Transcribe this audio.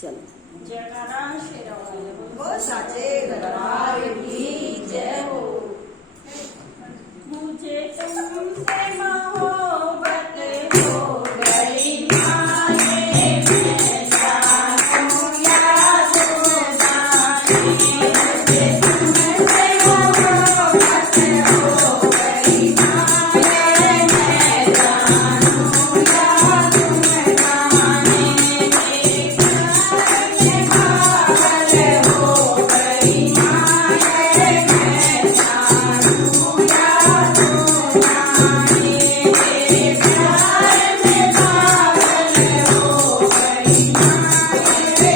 चलो जयकारा शेरावाली वो साचे दरबार की जय हो। मुझे तुमसे मोहब्बत हो गई माने मैं जानूं या तू जाने मुझे तुमसे मोहब्बत हो गई माने मैं जानूं या तुम जाने मेरे प्यार में पागल हो गई माने मैं जानूं या तुम जाने मेरे प्यार में पागल हो गई माने